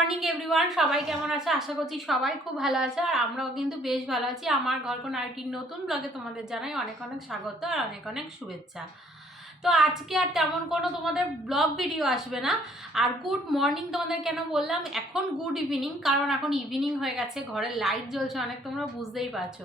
Morning everyone, সবাই কেমন আছে? আশা করছি সবাই খুব ভালো আছে আর আমরাও কিন্তু বেশ ভালো আছি। আমার ঘরকোন আইটির নতুন ব্লগে তোমাদের জানাই অনেক অনেক স্বাগত আর অনেক অনেক শুভেচ্ছা। তো আজকে আর তেমন কোনো তোমাদের ব্লগ ভিডিও আসবে না। আর গুড মর্নিং তোমাদের কেন বললাম, এখন গুড ইভিনিং, কারণ এখন ইভিনিং হয়ে গেছে, ঘরের লাইট জ্বলছে অনেক, তোমরা বুঝতেই পারছো।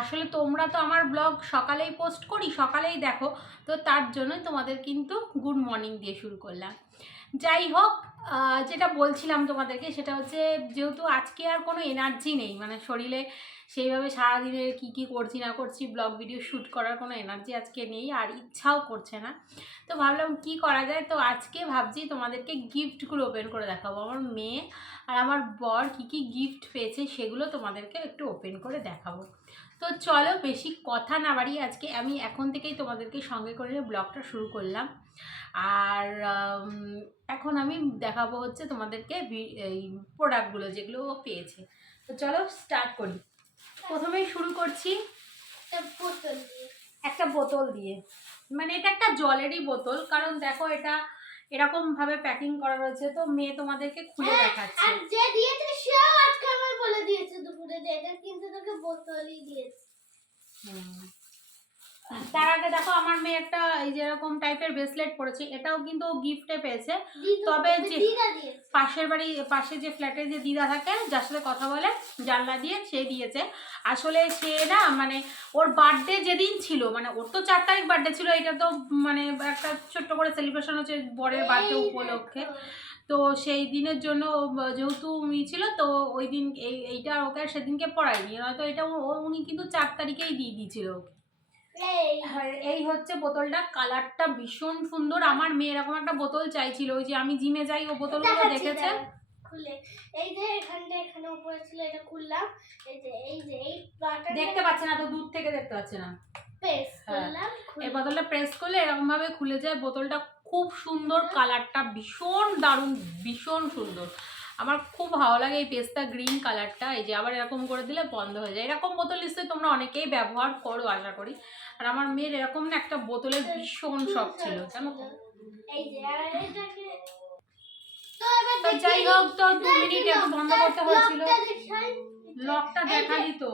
আসলে তোমরা তো আমার ব্লগ সকালেই পোস্ট করি, সকালেই দেখো, তো তার জন্যই তোমাদের কিন্তু গুড মর্নিং দিয়ে শুরু করলাম। যাই হোক, যেটা বলছিলাম তোমাদেরকে সেটা হচ্ছে, যেহেতু আজকে আর কোনো এনার্জি নেই, মানে শরীরে সেইভাবে সারাদিনের কী করছি না করছি ব্লগ ভিডিও শ্যুট করার কোনো এনার্জি আজকে নেই, আর ইচ্ছাও করছে না। তো ভাবলাম কি করা যায়, তো আজকে ভাবছি তোমাদেরকে গিফটগুলো ওপেন করে দেখাবো। আমার মেয়ে আর আমার বর কী গিফট পেয়েছে সেগুলো তোমাদেরকে একটু ওপেন করে দেখাবো। তো চলো বেশি কথা না বাড়িয়ে আজকে আমি এখন থেকেই তোমাদেরকে সঙ্গে করে ব্লগটা শুরু করলাম। আর এখন আমি দেখাবো হচ্ছে তোমাদেরকে এই প্রোডাক্টগুলো যেগুলো ও পেয়েছে। তো চলো স্টার্ট করি। প্রথমেই শুরু করছি একটা বোতল দিয়ে। মানে এটা একটা জলেরই বোতল, কারণ দেখো এটা এরকম ভাবে প্যাকিং করা রয়েছে। তো মেয়ে তোমাদেরকে খুলে দেখাচ্ছে। আর যে দিয়েছে সেও আজকে আমায় বলে দিয়েছে দুপুরে যে এটা কিন্তু তোকে বোতলই দিয়েছে। তার আগে দেখো আমার মেয়ে একটা এই যেরকম টাইপের ব্রেসলেট পরেছে, এটাও কিন্তু ও গিফটে পেয়েছে। তবে যে পাশে যে ফ্ল্যাটে যে দিদা থাকে, যার সাথে কথা বলে জানলা দিয়ে, সে দিয়েছে। আসলে সে না, মানে ওর বার্থডে যেদিন ছিল, মানে ওর তো 4 তারিখ বার্থডে ছিল, এটা তো মানে একটা ছোট্ট করে সেলিব্রেশন হচ্ছে বরের বার্থডে উপলক্ষে। তো সেই দিনের জন্য যেহেতু ছিল, তো ওই দিন এইটা ওকে আর সেদিনকে পড়ায়নি, নয়তো এটা উনি কিন্তু 4 তারিখেই দিয়ে দিয়েছিল ওকে। এই হচ্ছে বোতলটা, কালারটা ভীষণ সুন্দর। আমার মেয়ে এরকম একটা বোতল চাইছিল, ওই যে আমি জিমে যাই, ও বোতলগুলো দেখেছে। খুলে এই যে এখানে উপরে ছিল, এটা খুললাম। এই যে দেখতে পাচ্ছে না তো, দূর থেকে দেখতে পাচ্ছে না। প্রেস করলাম, এই বোতলটা প্রেস করলে এরকম ভাবে খুলে যায়। বোতলটা খুব সুন্দর, কালারটা ভীষণ দারুণ, ভীষণ সুন্দর। আমার খুব ভালো লাগে এই পেস্তা গ্রিন কালারটা। এই যে আবার এরকম করে দিলে বন্ধ হয়ে যায়। এরকম বোতল নিশ্চয়ই তোমরা অনেকেই ব্যবহার করো আশা করি। আর আমার মেয়ের এরকম না একটা বোতলের ভীষণ শখ ছিল, জানো তো। এই যে আর এটাকে তো যাই হোক, তো 2 মিনিট একটু বন্ধ করতে হয়েছিল। লকটা দেখালি তো,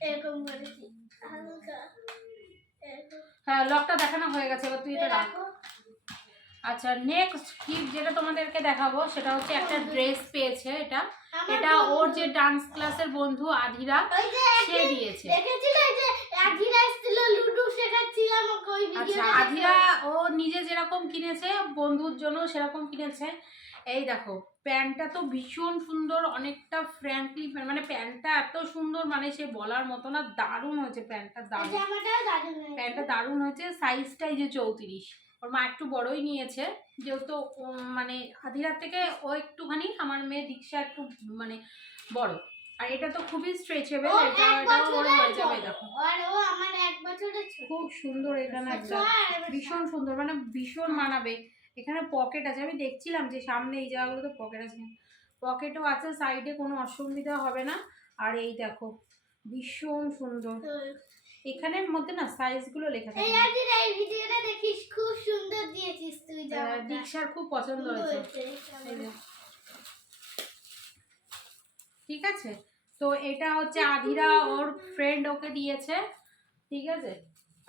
এরকম করেছি হালকা। হ্যাঁ লকটা দেখানো হয়ে গেছে, এবার তুই এটা রাখ। আচ্ছা, নেক্সট গিফট যেটা তোমাদেরকে দেখাবো সেটা হচ্ছে একটা ড্রেস পেয়েছে। এটা ওর যে ডান্স ক্লাসের বন্ধু আধিরা, সে দিয়েছে। আচ্ছা, আধিরা ও নিজে যেরকম কিনেছে বন্ধুর জন্য সেরকম কিনেছে। এই দেখো প্যান্টটা তো ভীষণ সুন্দর, অনেকটা ফ্র্যাঙ্কলি, মানে প্যান্টটা এত সুন্দর, মানে সে বলার মতো না, দারুণ হয়েছে প্যান্টটা, প্যান্টটা দারুণ হয়েছে। সাইজটাই যে 34, ওর মা একটু বড়ই নিয়েছে, যেহেতু মানে আধিরার থেকে ও একটুখানি, আমার মেয়ে দীক্ষা একটু মানে বড়। আর এটা তো খুবই স্ট্রেচেবল, এটা ওর হয়ে যাবে। দেখো খুব সুন্দর, এখানে একটা ভীষণ সুন্দর, মানে ভীষণ মানাবে। এখানে পকেট আছে, আমি দেখছিলাম যে সামনে এই জায়গাগুলোতে পকেট আছে, পকেটও আছে, সাইডে কোনো অসুবিধা হবে না। আর এই দেখো ভীষণ সুন্দর, এখানের মধ্যে না সাইজগুলো লেখা থাকে। এই ভিডিওটা দেখিস, খুব সুন্দর দিয়েছিস তুই, দীক্ষার খুব পছন্দ হয়েছে। ঠিক আছে, তো এটা হচ্ছে আধিরা ওর ফ্রেন্ড ওকে দিয়েছে। ঠিক আছে,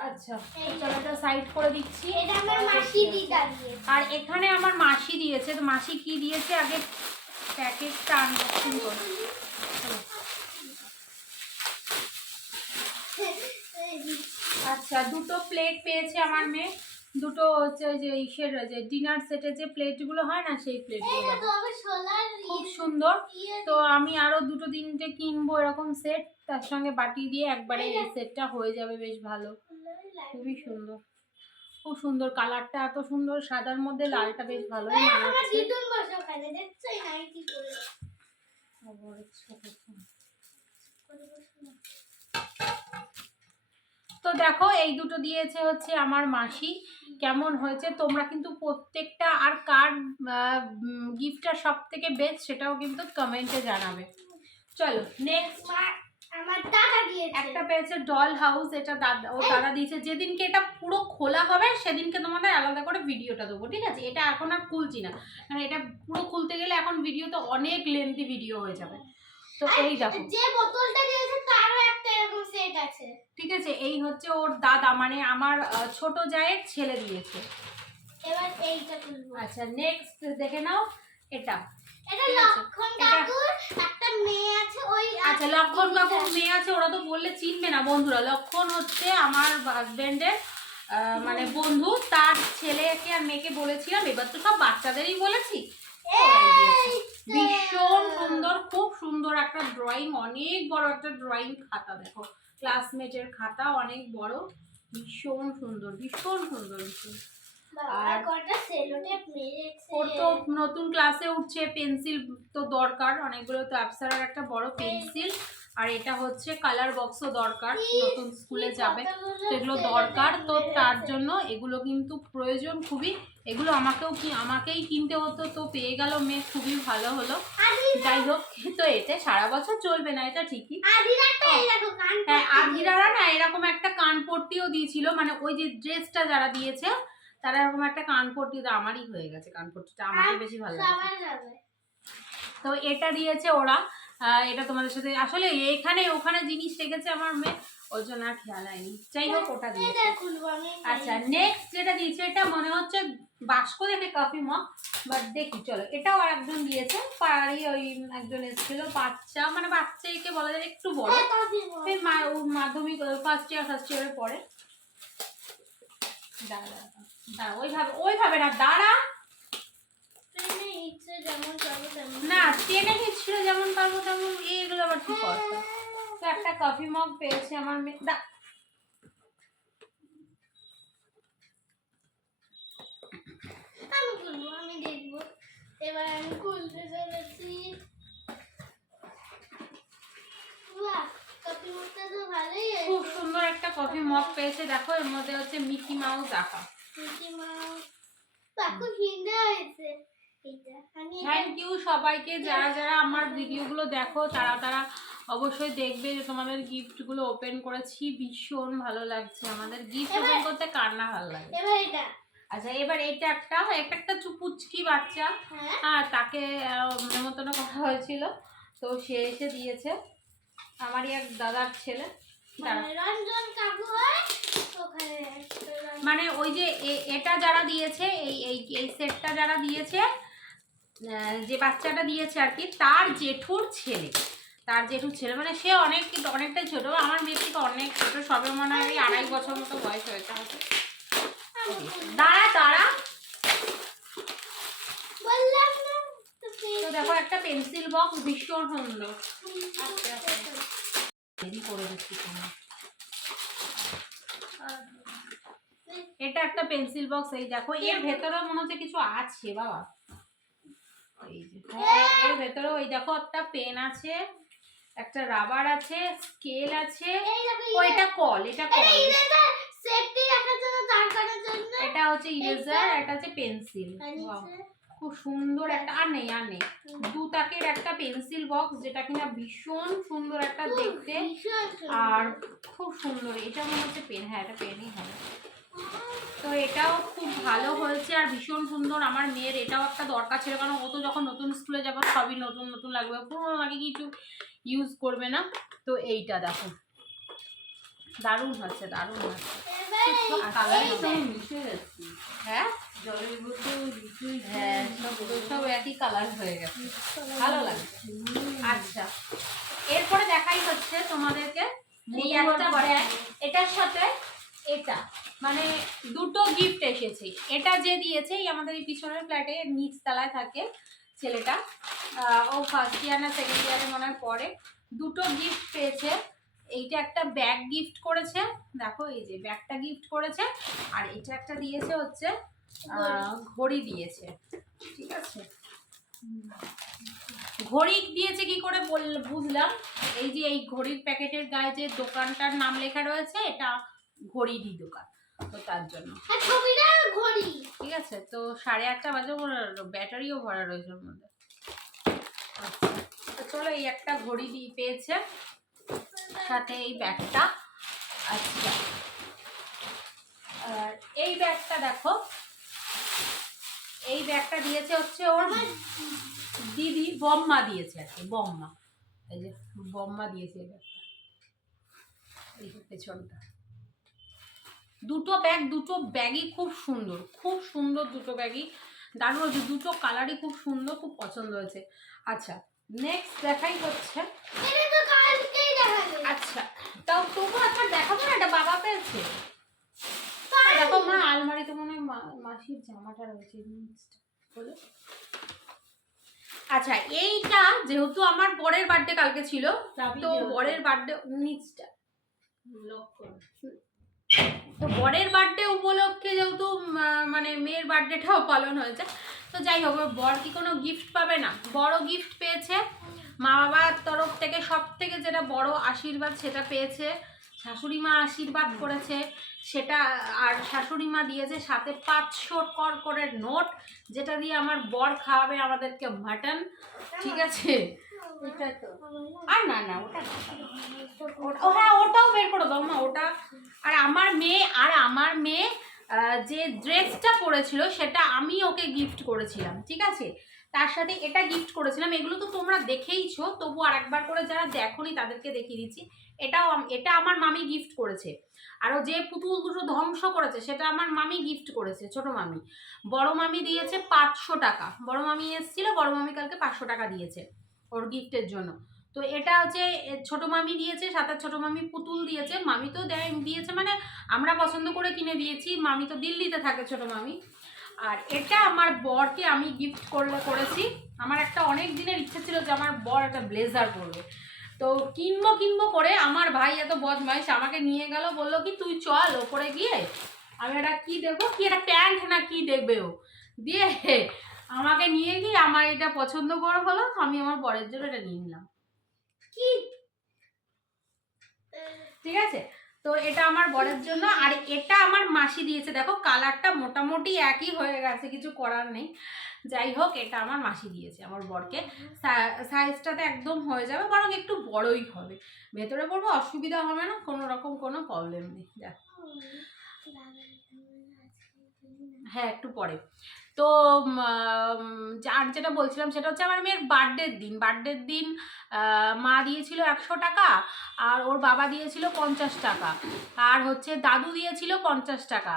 আচ্ছা চলো এটা সাইড করে দিচ্ছি। এটা আমার মাসি দিদা দিয়েছে। আর এখানে আমার মাসি দিয়েছে। তো মাসি কি দিয়েছে আগে প্যাকেটটা আনবক্সিং করি। আচ্ছা, দুটো প্লেট পেয়েছে আমার মেয়ে, দুটো হচ্ছে ওই যে ইসের যে ডিনার সেটের যে প্লেটগুলো হয় না, সেই প্লেটগুলো খুব সুন্দর। তো আমি আরো 2-3টে কিনবো এরকম সেট, তার সঙ্গে বাটি দিয়ে একবারে এই সেটটা হয়ে যাবে, বেশ ভালো, খুবই সুন্দর, খুব সুন্দর। কালারটা এত সুন্দর, সাদার মধ্যে লালটা বেশ ভালোই মানাচ্ছে। তো দেখো এই দুটো দিয়েছে হচ্ছে আমার মাসি। কেমন হয়েছে তোমরা কিন্তু প্রত্যেকটা, আর কার গিফটটা সব থেকে বেস্ট সেটাও কিন্তু কমেন্টে জানাবে। চলো নেক্সট, আমার দাদা দিয়েছে একটা পেয়েছে ডল হাউস। এটা দাদা দিয়েছে। যেদিনকে এটা পুরো খোলা হবে সেদিনকে তোমাদের আলাদা করে ভিডিওটা দেবো, ঠিক আছে? এটা এখন আর খুলছি না, কারণ এটা পুরো খুলতে গেলে এখন ভিডিওতে অনেক লেন্থি ভিডিও হয়ে যাবে। তো এই দেখো যে বোতলটা দিয়েছে তারও একটা এরকম সেট আছে। ঠিক আছে, এই হচ্ছে ওর দাদা মানে আমার ছোট জায়ের ছেলে দিয়েছে। এবার এইটা খুলবো। আচ্ছা নেক্সট দেখে নাও এটা। এটা লক্ষণ কাকুর একটা মেয়ে আছে ওই। আচ্ছা লক্ষণ কাকুর মেয়ে আছে, ওরা তো বললে চিনবে না বন্ধুরা। লক্ষণ হচ্ছে আমার হাজবেন্ডের মানে বন্ধু, তার ছেলেকে আর মেয়েকে বলেছিলাম, এবার তো সব বাচ্চাদেরই বলেছি। ভীষণ সুন্দর, খুব সুন্দর একটা ড্রয়িং, অনেক বড় একটা ড্রয়িং খাতা। দেখো ক্লাসমেটের খাতা, অনেক বড়, ভীষণ সুন্দর, ভীষণ সুন্দর, ভীষণ। আর কটা সেলোটেপ মেরেছে। ওর তো নতুন ক্লাসে উঠছে, পেন্সিল তো দরকার অনেকগুলো, তো অ্যাপসারার একটা বড় পেন্সিল, আর এটা হচ্ছে কালার বক্সও দরকার, নতুন স্কুলে যাবে তো এগুলো দরকার। তো তার জন্য এগুলো কিন্তু প্রয়োজন খুবই, এগুলো আমাকেই কিনতে হতো, তো পেয়ে গেল মেয়ে, খুবই ভালো হলো। যাই হোক, তো এটা সারা বছর চলবে না, এটা ঠিকই। হ্যাঁ আরহিরারা না এরকম একটা কানপট্টিও দিয়েছিল, মানে ওই যে ড্রেসটা যারা দিয়েছে তারা এরকম একটা কানপট্টি, আমারই হয়ে গেছে কানপট্টিটা, আমাকে বেশি ভালো লাগে। তো এটা দিয়েছে ওরা, এটা তোমাদের সাথে আসলে এখানে ওখানে জিনিস রেখেছে আমার মেয়ে, ওই জন্য আর খেয়াল হয়নি। যাই হোক ওটা দিয়েছে। আচ্ছা নেক্সট যেটা দিয়েছে, এটা মনে হচ্ছে বাস্ক দেখে কফি মগ, বাট দেখি চলো। এটাও আর একজন দিয়েছে, পাড়ারই ওই একজন এসেছিল, বাচ্চা মানে বাচ্চাকে বলা যায় একটু বড়, মাধ্যমিক ফার্স্ট ইয়ারে পড়ে। দাঁড়া দাঁড়া, ওইভাবে না, দাঁড়া না, ট্রেনে ছিল যেমন পারবো তেমন, এইগুলো আবার কি কথা। তো একটা কফি মগ পেয়েছে আমার মেয়ে। আমি দেখবো। এবার আমি খুলতে চলেছি। খুব সুন্দর একটা কফি মগ পেয়েছে, দেখো এর মধ্যে হচ্ছে মিকি মাউস আঁকা। থ্যাংক ইউ সবাইকে, যারা যারা আমার ভিডিওগুলো দেখো তারা অবশ্যই দেখবে যে তোমাদের গিফটগুলো ওপেন করেছি, ভীষণ ভালো লাগছে আমাদের। গিফট ওপেন করতে কার না ভালো লাগে। আচ্ছা এবার এটা একটা চুপুচকি বাচ্চা, হ্যাঁ তাকে নেমন্তন্ন করা হয়েছিল, তো সে এসে দিয়েছে, আমারই এক দাদার ছেলে। মানে ওই যে এটা যারা দিয়েছে, এই সেটটা যারা দিয়েছে, যে বাচ্চাটা দিয়েছে আর কি, তার জেঠুর ছেলে, মানে সে অনেকটাই ছোট, আমার মেয়ে থেকে অনেক ছোট, সবে মনে হয় 2.5 বছর মতো বয়স হয়েছে হয়তো। দাঁড়া তো দেখো একটা পেন্সিল বক্স, ভীষণ সুন্দর। করে দিচ্ছি তোমার, এটা একটা পেন্সিল বক্স, এই দেখো এর ভেতরে মনে হচ্ছে কিছু আছে বাবা, এই যে এর ভেতরে ওই দেখো একটা পেন আছে, একটা রাবার আছে, স্কেল আছে, ওইটা কল, এটা হচ্ছে ইরেজার, এটা হচ্ছে পেন্সিল। খুব সুন্দর একটা, আর নেই 2 তাকের একটা পেন্সিল বক্স, যেটা কিনা ভীষণ সুন্দর একটা দেখতে, আর খুব সুন্দর। এটা মনে হচ্ছে পেন, হ্যাঁ এটা পেনই হবে। তো এটাও খুব ভালো হয়েছে আর ভীষণ সুন্দর। আমার মেয়ের এটাও একটা দরকার ছিল, কারণ ও তো যখন নতুন স্কুলে যাবে সবই নতুন নতুন লাগবে, পুরোনো আগে কিছু ইউজ করবে না। তো এইটা দেখো দারুণ হচ্ছে, দারুণ হচ্ছে। হ্যাঁ জলের বোতল, হ্যাঁ সব একই কালার হয়ে গেছে, ভালো লাগছে। আচ্ছা এরপরে দেখাই হচ্ছে তোমাদেরকে এই একটা ব্যাগ, এটার সাথে এটা মানে দুটো গিফট এসেছে। এটা যে দিয়েছে এই আমাদের এই পিছনের ফ্ল্যাটে নিচ তলায় থাকে ছেলেটা, ও ফার্স্ট ইয়ার না সেকেন্ড ইয়ারে মনে হয় পড়ে। দুটো গিফট পেয়েছে, এইটা একটা ব্যাগ গিফট করেছে, দেখো এই যে ব্যাগটা গিফট করেছে, আর এটা একটা দিয়েছে হচ্ছে ঘড়ি দিয়েছে, ঠিক আছে। ঘড়ি দিয়েছে কি করে বুঝলাম, এই যে এই ঘড়ির প্যাকেটের গায়ে যে দোকানটার নাম লেখা রয়েছে, এটা ঘড়িরই দোকান, তো তার জন্য ঘড়ি, ঠিক আছে। তো 8:30 বাজে, ব্যাটারিও ভরা রয়েছে ওর মধ্যে। আচ্ছা তো চলো, এই একটা ঘড়ি পেয়েছে, সাথে এই ব্যাগটা। আচ্ছা আর এই ব্যাগটা দেখো, এই ব্যাগটা দিয়েছে হচ্ছে ওর বম্মা দিয়েছে আর কি, বম্মা। এই যে বম্মা দিয়েছে এই ব্যাগটা, এই যে পেছনটা। দুটো ব্যাগই খুব সুন্দর, খুব সুন্দর দুটো ব্যাগই, দারুণ হয়েছে। দুটো কালারই খুব সুন্দর, খুব পছন্দ হয়েছে। আচ্ছা নেক্সট দেখাই হচ্ছে, এটা তো কালকেই দেখাবে। আচ্ছা তাও তবু একবার দেখাবো না, এটা বাবা পেয়েছে। দেখো মা, আলমারিতে মনে হয় মাসির জামাটা রয়েছে, বলো। আচ্ছা এইটা যেহেতু আমার বরের বার্থডে কালকে ছিল, তো বরের বার্থডে নিচটা তো বরের বার্থডে উপলক্ষে যেহেতু মানে মেয়ের বার্থডেটাও পালন হয়েছে, তো যাই হোক বর কি কোনো গিফট পাবে না? বড় গিফট পেয়েছে মা বাবার তরফ থেকে, সব থেকে যেটা বড় আশীর্বাদ সেটা পেয়েছে। শাশুড়ি মা আশীর্বাদ করেছে সেটা, আর শাশুড়ি মা দিয়েছে সাথে 500 করে নোট, যেটা দিয়ে আমার বর খাওয়াবে আমাদেরকে মাটন। ঠিক আছে, এটা তো আর না না ওটা ও হ্যাঁ ওটাও বের করে দাও মা, ওটা। আর আমার মেয়ে যে ড্রেসটা পরেছিল সেটা আমি ওকে গিফট করেছিলাম, ঠিক আছে, তার সাথে এটা গিফট করেছিলাম। এগুলো তো তোমরা দেখেইছো, তবু আর একবার করে যারা দেখোনি তাদেরকে দেখিয়ে দিচ্ছি। এটা আমার মামি গিফট করেছে। আরও যে পুতুল দুটো ধ্বংস করেছে সেটা আমার মামি গিফট করেছে, ছোট মামি। বড় মামি দিয়েছে 500 টাকা, বড় মামি এসেছিল, বড় মামি কালকে 500 টাকা দিয়েছে ওর গিফটের জন্য। তো এটা হচ্ছে ছোট মামি দিয়েছে, সাথে ছোট মামি পুতুল দিয়েছে, মামি তো দিয়েছে মানে আমরা পছন্দ করে কিনে দিয়েছি, মামি তো দিল্লিতে থাকে ছোট মামি। আর এটা আমার বরকে আমি গিফট করেছি। আমার একটা অনেক দিনের ইচ্ছা ছিল যে আমার বর একটা ব্লেজার পরবে, তো কিনবো করে আমার ভাই এত বদমাইশ আমাকে নিয়ে গেল, বললো কি তুই চল ওপরে গিয়ে আমি এটা কি দেখবো, কি একটা প্যান্ট না কি দেখবে ও, দিয়ে আমাকে নিয়ে গিয়ে আমার এটা পছন্দ করে হলো, আমি আমার বরের জন্য এটা নিয়ে নিলাম। কি ঠিক আছে, তো এটা আমার বরের জন্য। আর এটা আমার মাসি দিয়েছে, দেখো কালারটা মোটামুটি একই হয়ে গেছে, কিছু করার নেই। যাই হোক এটা আমার মাসি দিয়েছে আমার বরকে, সাইজটাতে একদম হয়ে যাবে, বরং একটু বড়ই হবে, ভেতরে পড়বো অসুবিধা হবে না, কোনো রকম কোনো প্রবলেম নেই। দেখো হ্যাঁ একটু পরে। তো আর যেটা বলছিলাম সেটা হচ্ছে আমার মেয়ের বার্থডের দিন মা দিয়েছিল 100 টাকা, আর ওর বাবা দিয়েছিল 50 টাকা, আর হচ্ছে দাদু দিয়েছিল 50 টাকা,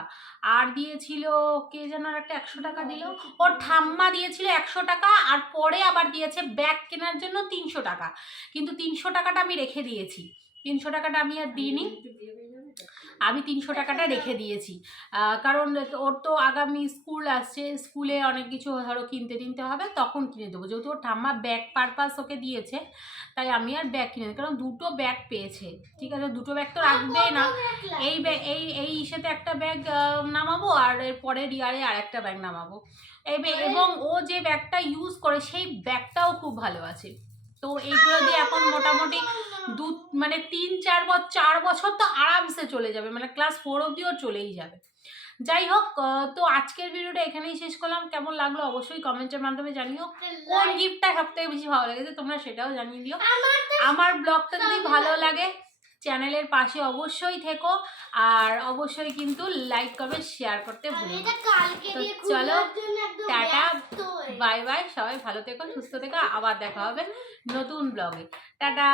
আর দিয়েছিল কে যেন আর একটা 100 টাকা দিল, ওর ঠাম্মা দিয়েছিল 100 টাকা, আর পরে আবার দিয়েছে ব্যাগ কেনার জন্য 300 টাকা। কিন্তু 300 টাকাটা আমি রেখে দিয়েছি, 300 টাকাটা আমি আর দিইনি, আমি 300 টাকাটা রেখে দিয়েছি। কারণ ওর তো আগামী স্কুল আসছে, স্কুলে অনেক কিছু ধরো কিনতে হবে, তখন কিনে দেবো। যেহেতু ওর ঠাম্মা ব্যাগ পারপাস ওকে দিয়েছে, তাই আমি আর ব্যাগ কিনে দিই, কারণ দুটো ব্যাগ পেয়েছে, ঠিক আছে, দুটো ব্যাগ তো রাখবে না। এই ব্যাগ এই ইসেতে একটা ব্যাগ নামাবো, আর এর পরের ইয়ারে আর একটা ব্যাগ নামাবো। এবং ও যে ব্যাগটা ইউজ করে সেই ব্যাগটাও খুব ভালো আছে। তো এইগুলো দিয়ে এখন মোটামুটি মানে 4 বছর তো আরামসে চলে যাবে, মানে ক্লাস 4 অবধিও চলেই যাবে। যাই হোক, তো আজকের ভিডিওটা এখানেই শেষ করলাম। কেমন লাগলো অবশ্যই কমেন্টের মাধ্যমে জানিও। কোন গিফটটা সব থেকে বেশি ভালো লেগেছে তোমরা সেটাও জানিয়ে দিও। আমার ব্লগটা যদি ভালো লাগে চ্যানেলের পাশে অবশ্যই থেকো, আর অবশ্যই কিন্তু লাইক কমেন্ট শেয়ার করতে ভুলো না। তো চলো টাটা, বাই বাই, সবাই ভালো থেকো, সুস্থ থেকো, আবার দেখা হবে নতুন ব্লগে। টাটা।